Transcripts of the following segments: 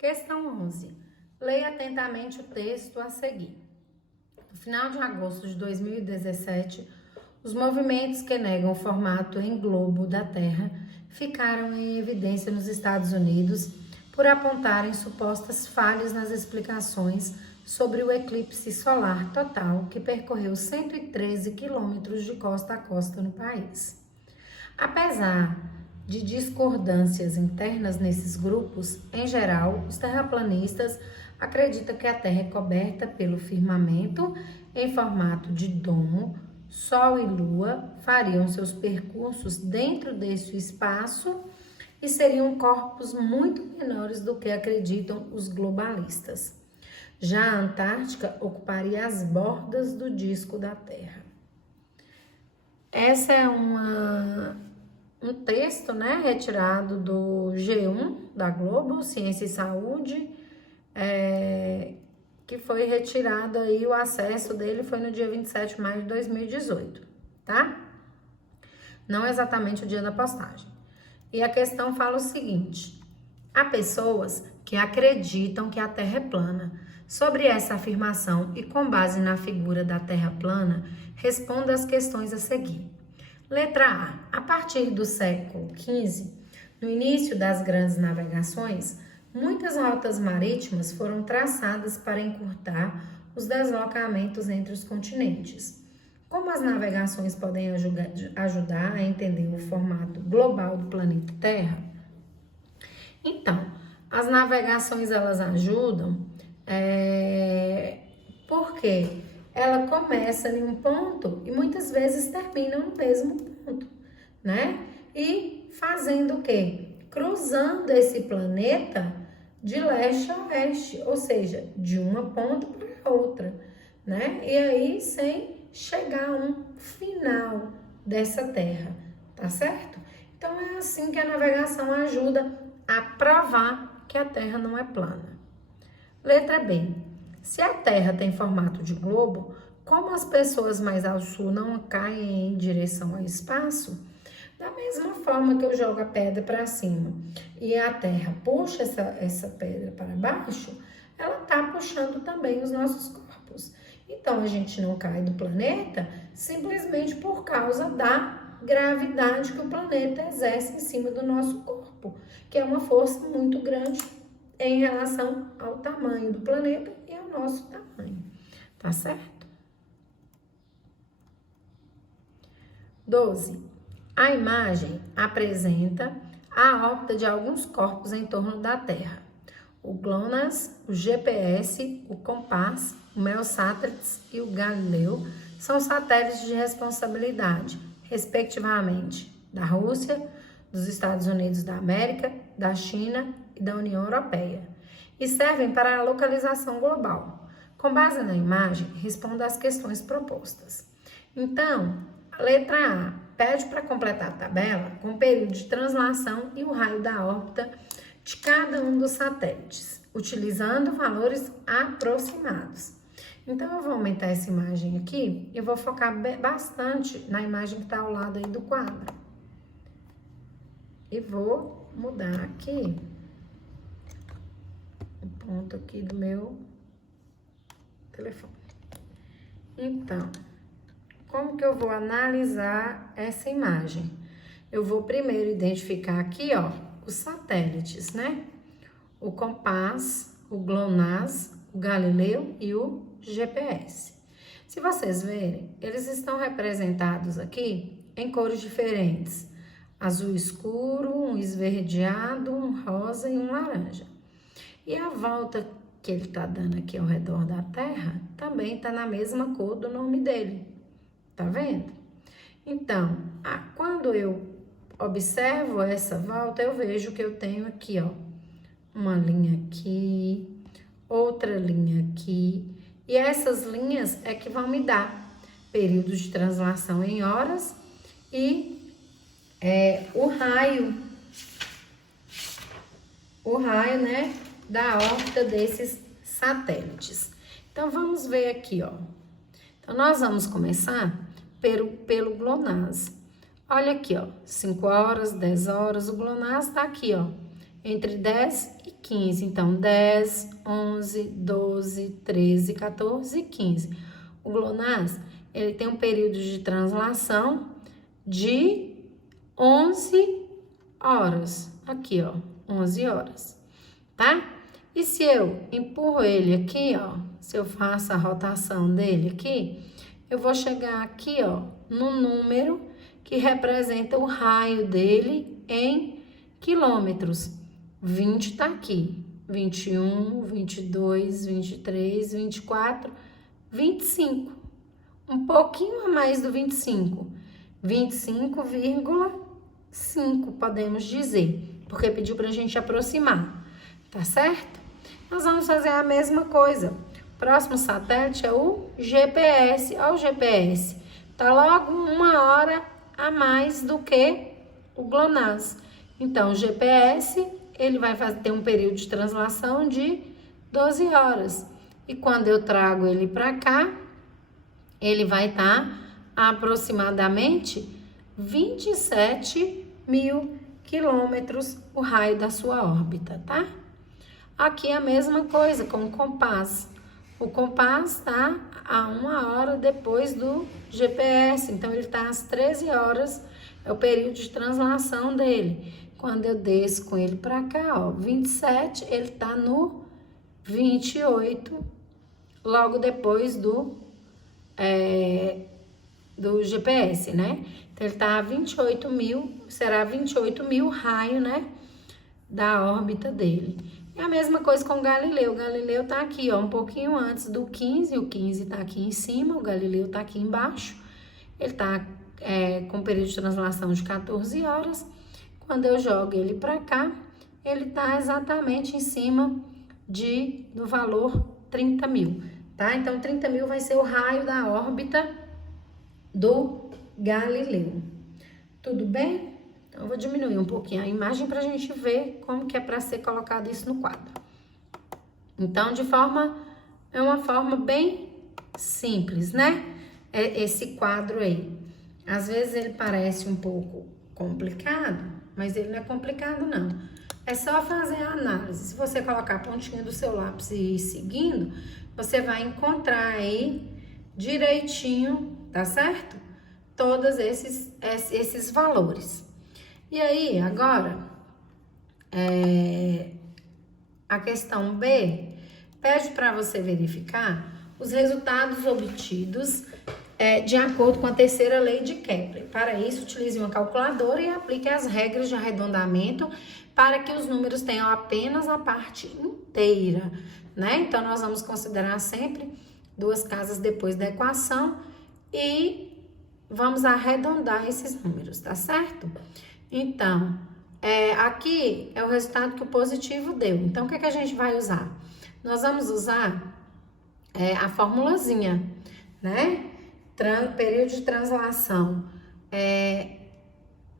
Questão 11. Leia atentamente o texto a seguir. No final de agosto de 2017, os movimentos que negam o formato em globo da Terra ficaram em evidência nos Estados Unidos por apontarem supostas falhas nas explicações sobre o eclipse solar total que percorreu 113 quilômetros de costa a costa no país. Apesar de discordâncias internas nesses grupos, em geral, os terraplanistas acreditam que a Terra é coberta pelo firmamento em formato de domo. Sol e Lua fariam seus percursos dentro desse espaço e seriam corpos muito menores do que acreditam os globalistas. Já a Antártica ocuparia as bordas do disco da Terra. Essa é um texto, retirado do G1 da Globo, Ciência e Saúde, que foi retirado aí, o acesso dele foi no dia 27 de maio de 2018, tá? Não exatamente o dia da postagem. E a questão fala o seguinte: há pessoas que acreditam que a Terra é plana. Sobre essa afirmação e com base na figura da Terra plana, responda as questões a seguir. Letra A. A partir do século XV, no início das grandes navegações, muitas rotas marítimas foram traçadas para encurtar os deslocamentos entre os continentes. Como as navegações podem ajudar a entender o formato global do planeta Terra? Então, as navegações elas ajudam porque ela começa em um ponto e muitas vezes termina no mesmo ponto, E fazendo o quê? Cruzando esse planeta de leste a oeste, ou seja, de uma ponta para outra, E aí sem chegar a um final dessa Terra, tá certo? Então é assim que a navegação ajuda a provar que a Terra não é plana. Letra B. Se a Terra tem formato de globo, como as pessoas mais ao sul não caem em direção ao espaço, da mesma forma que eu jogo a pedra para cima e a Terra puxa essa pedra para baixo, ela está puxando também os nossos corpos. Então, a gente não cai do planeta simplesmente por causa da gravidade que o planeta exerce em cima do nosso corpo, que é uma força muito grande em relação ao tamanho do planeta e ao nosso tamanho, tá certo? 12. A imagem apresenta a órbita de alguns corpos em torno da Terra. O GLONASS, o GPS, o COMPASS, o MEOSATELLITES e o Galileu são satélites de responsabilidade, respectivamente, da Rússia, dos Estados Unidos da América, da China e da União Europeia, e servem para a localização global. Com base na imagem, responda às questões propostas. Então, a letra A pede para completar a tabela com o período de translação e o raio da órbita de cada um dos satélites, utilizando valores aproximados. Então, eu vou aumentar essa imagem aqui e vou focar bastante na imagem que está ao lado aí do quadro. E vou mudar aqui o ponto aqui do meu telefone. Então, como que eu vou analisar essa imagem? Eu vou primeiro identificar aqui, os satélites, O COMPASS, o GLONASS, o Galileu e o GPS. Se vocês verem, eles estão representados aqui em cores diferentes. Azul escuro, um esverdeado, um rosa e um laranja. E a volta que ele está dando aqui ao redor da Terra também está na mesma cor do nome dele. Tá vendo? Então, quando eu observo essa volta, eu vejo que eu tenho aqui, uma linha aqui, outra linha aqui. E essas linhas é que vão me dar períodos de translação em horas e o raio, da órbita desses satélites. Então, vamos ver aqui, Então, nós vamos começar pelo GLONASS. Olha aqui, 5 horas, 10 horas, o GLONASS tá aqui, entre 10 e 15. Então, 10, 11, 12, 13, 14 e 15. O GLONASS, ele tem um período de translação de 11 horas. Aqui, ó, 11 horas, tá? E se eu empurro ele aqui, ó, se eu faço a rotação dele aqui, eu vou chegar aqui, ó, no número que representa o raio dele em quilômetros. 20 tá aqui, 21, 22, 23, 24, 25. Um pouquinho a mais do 25. 25,5 podemos dizer, porque pediu pra gente aproximar, tá certo? Nós vamos fazer a mesma coisa. Próximo satélite é o GPS. Olha o GPS. Tá logo 1 hora a mais do que o GLONASS. Então, o GPS, ele vai ter um período de translação de 12 horas. E quando eu trago ele para cá, ele vai estar aproximadamente 27 mil quilômetros o raio da sua órbita, tá? Aqui é a mesma coisa com o compás. O compás está a 1 hora depois do GPS, então ele está às 13 horas, é o período de translação dele. Quando eu desço com ele para cá, ó, 27, ele está no 28, logo depois do GPS, né? Então ele está a 28 mil, será 28 mil raio, né, da órbita dele. É a mesma coisa com o Galileu. O Galileu tá aqui, ó, um pouquinho antes do 15. O 15 tá aqui em cima, o Galileu tá aqui embaixo. Ele tá com um período de translação de 14 horas. Quando eu jogo ele para cá, ele tá exatamente em cima do valor 30 mil, tá? Então, 30 mil vai ser o raio da órbita do Galileu. Tudo bem? Então, eu vou diminuir um pouquinho a imagem para a gente ver como que é para ser colocado isso no quadro. Então, é uma forma bem simples, né? Esse quadro aí. Às vezes ele parece um pouco complicado, mas ele não é complicado, não. É só fazer a análise. Se você colocar a pontinha do seu lápis e ir seguindo, você vai encontrar aí direitinho, tá certo? Todos esses valores. E aí, agora, a questão B pede para você verificar os resultados obtidos de acordo com a terceira lei de Kepler. Para isso, utilize uma calculadora e aplique as regras de arredondamento para que os números tenham apenas a parte inteira, né? Então, nós vamos considerar sempre 2 casas depois da equação e vamos arredondar esses números, tá certo? Então, aqui é o resultado que o positivo deu. Então, o que a gente vai usar? Nós vamos usar a formulazinha, né? Período de translação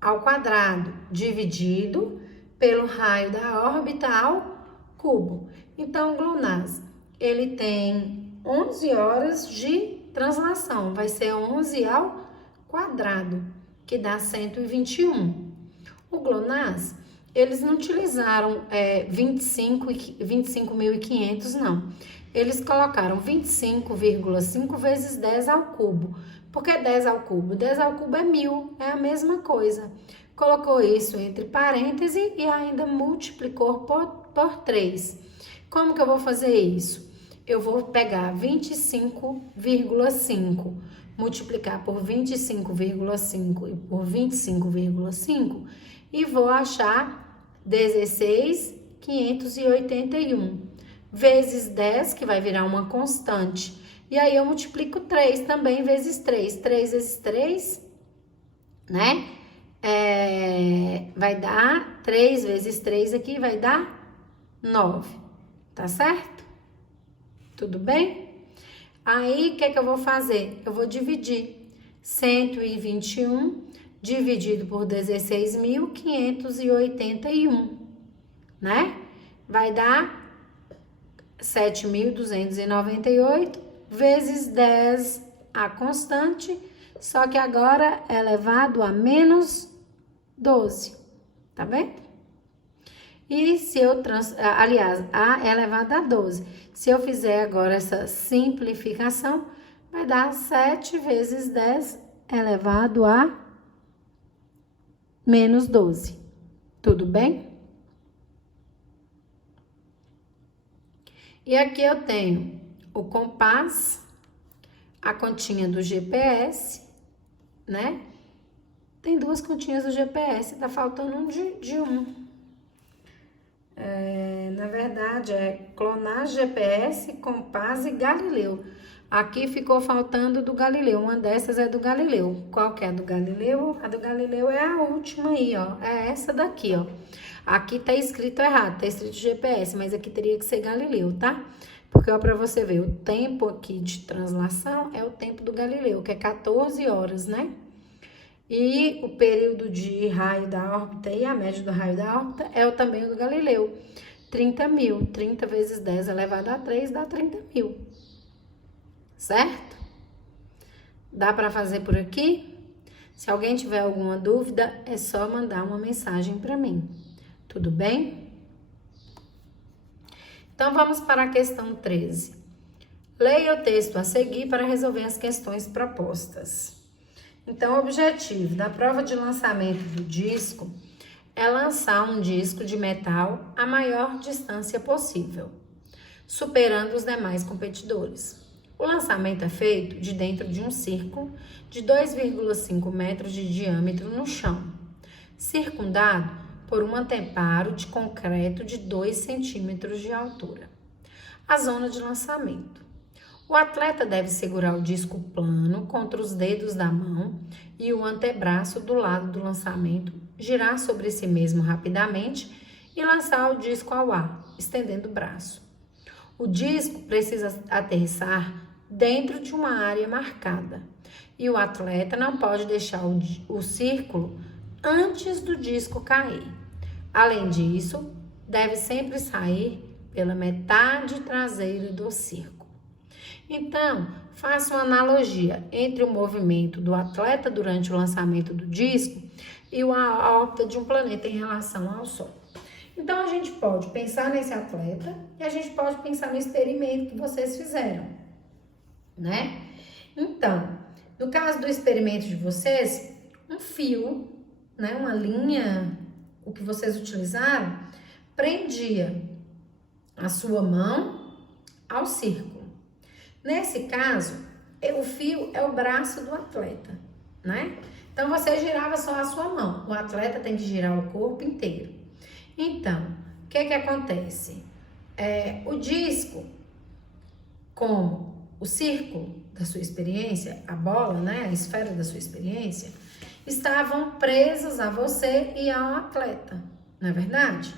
ao quadrado dividido pelo raio da órbita ao cubo. Então, o GLONASS, ele tem 11 horas de translação. Vai ser 11 ao quadrado, que dá 121. O GLONASS, eles não utilizaram 25.500, não. Eles colocaram 25,5 vezes 10 ao cubo. Por que 10 ao cubo? 10 ao cubo é 1000, é a mesma coisa. Colocou isso entre parênteses e ainda multiplicou por 3. Como que eu vou fazer isso? Eu vou pegar 25,5, multiplicar por 25,5 e por 25,5 e vou achar 16.581 vezes 10, que vai virar uma constante. E aí eu multiplico 3 também vezes 3. 3 vezes 3, né? Vai dar 3 vezes 3 aqui, vai dar 9. Tá certo? Tudo bem? Aí, o que eu vou fazer? Eu vou dividir 121 dividido por 16.581, né? Vai dar 7.298 vezes 10, a constante, só que agora é elevado a menos 12, tá vendo? E se eu, aliás, A elevado a 12. Se eu fizer agora essa simplificação, vai dar 7 vezes 10 elevado a menos 12. Tudo bem? E aqui eu tenho o compás, a continha do GPS, né? Tem 2 continhas do GPS, tá faltando um de um. Na verdade, é clonar GPS, compás e Galileu. Aqui ficou faltando do Galileu, uma dessas é do Galileu. Qual que é a do Galileu? A do Galileu é a última aí, ó, é essa daqui, ó. Aqui tá escrito errado, tá escrito GPS, mas aqui teria que ser Galileu, tá? Porque, ó, pra você ver, o tempo aqui de translação é o tempo do Galileu, que é 14 horas, né? E o período de raio da órbita e a média do raio da órbita é também o do Galileu. 30.000. 30 vezes 10 elevado a 3 dá 30.000. Certo? Dá para fazer por aqui? Se alguém tiver alguma dúvida, é só mandar uma mensagem para mim. Tudo bem? Então, vamos para a questão 13. Leia o texto a seguir para resolver as questões propostas. Então, o objetivo da prova de lançamento do disco é lançar um disco de metal a maior distância possível, superando os demais competidores. O lançamento é feito de dentro de um círculo de 2,5 metros de diâmetro no chão, circundado por um anteparo de concreto de 2 centímetros de altura. A zona de lançamento. O atleta deve segurar o disco plano contra os dedos da mão e o antebraço do lado do lançamento, girar sobre si mesmo rapidamente e lançar o disco ao ar, estendendo o braço. O disco precisa aterrissar dentro de uma área marcada e o atleta não pode deixar o círculo antes do disco cair. Além disso, deve sempre sair pela metade traseira do círculo. Então, faça uma analogia entre o movimento do atleta durante o lançamento do disco e a órbita de um planeta em relação ao Sol. Então, a gente pode pensar nesse atleta e a gente pode pensar no experimento que vocês fizeram, né? Então, no caso do experimento de vocês, um fio, né, uma linha, o que vocês utilizaram, prendia a sua mão ao círculo. Nesse caso, o fio é o braço do atleta, né? Então, você girava só a sua mão. O atleta tem que girar o corpo inteiro. Então, o que acontece? O disco, como o círculo da sua experiência, a bola, né? A esfera da sua experiência, estavam presos a você e ao atleta, não é verdade?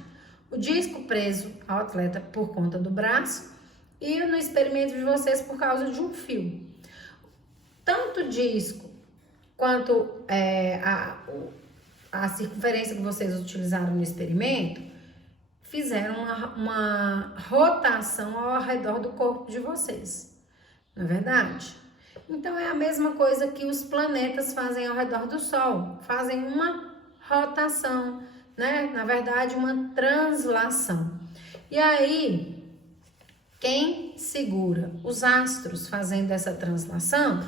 O disco preso ao atleta por conta do braço e no experimento de vocês por causa de um fio. Tanto o disco quanto a circunferência que vocês utilizaram no experimento fizeram uma rotação ao redor do corpo de vocês, não é verdade? Então, é a mesma coisa que os planetas fazem ao redor do Sol, fazem uma rotação, né? Na verdade, uma translação. E aí, quem segura os astros fazendo essa translação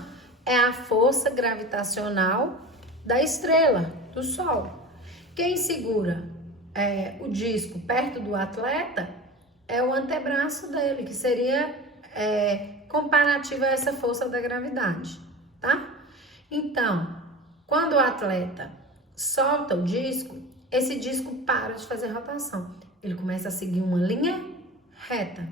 é a força gravitacional da estrela, do Sol. Quem segura o disco perto do atleta é o antebraço dele, que seria comparativo a essa força da gravidade, tá? Então, quando o atleta solta o disco, esse disco para de fazer rotação. Ele começa a seguir uma linha reta.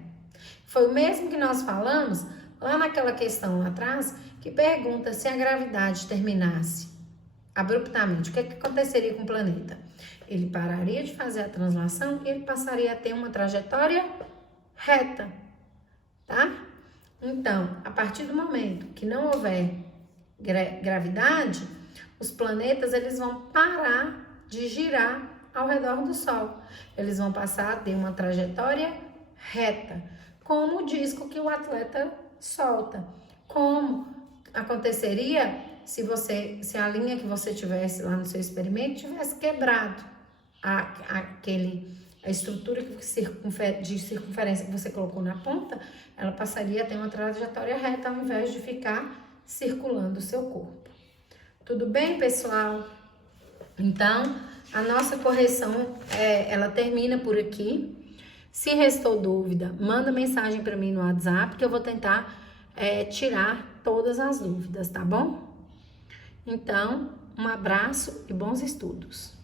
Foi o mesmo que nós falamos lá naquela questão lá atrás, que pergunta se a gravidade terminasse abruptamente, o que aconteceria com o planeta? Ele pararia de fazer a translação e ele passaria a ter uma trajetória reta, tá? Então, a partir do momento que não houver gravidade, os planetas eles vão parar de girar ao redor do Sol. Eles vão passar a ter uma trajetória reta, como o disco que o atleta solta. Como aconteceria se a linha que você tivesse lá no seu experimento tivesse quebrado a estrutura de circunferência que você colocou na ponta, ela passaria a ter uma trajetória reta ao invés de ficar circulando o seu corpo. Tudo bem, pessoal? Então, a nossa correção, ela termina por aqui. Se restou dúvida, manda mensagem para mim no WhatsApp que eu vou tentar tirar todas as dúvidas, tá bom? Então, um abraço e bons estudos.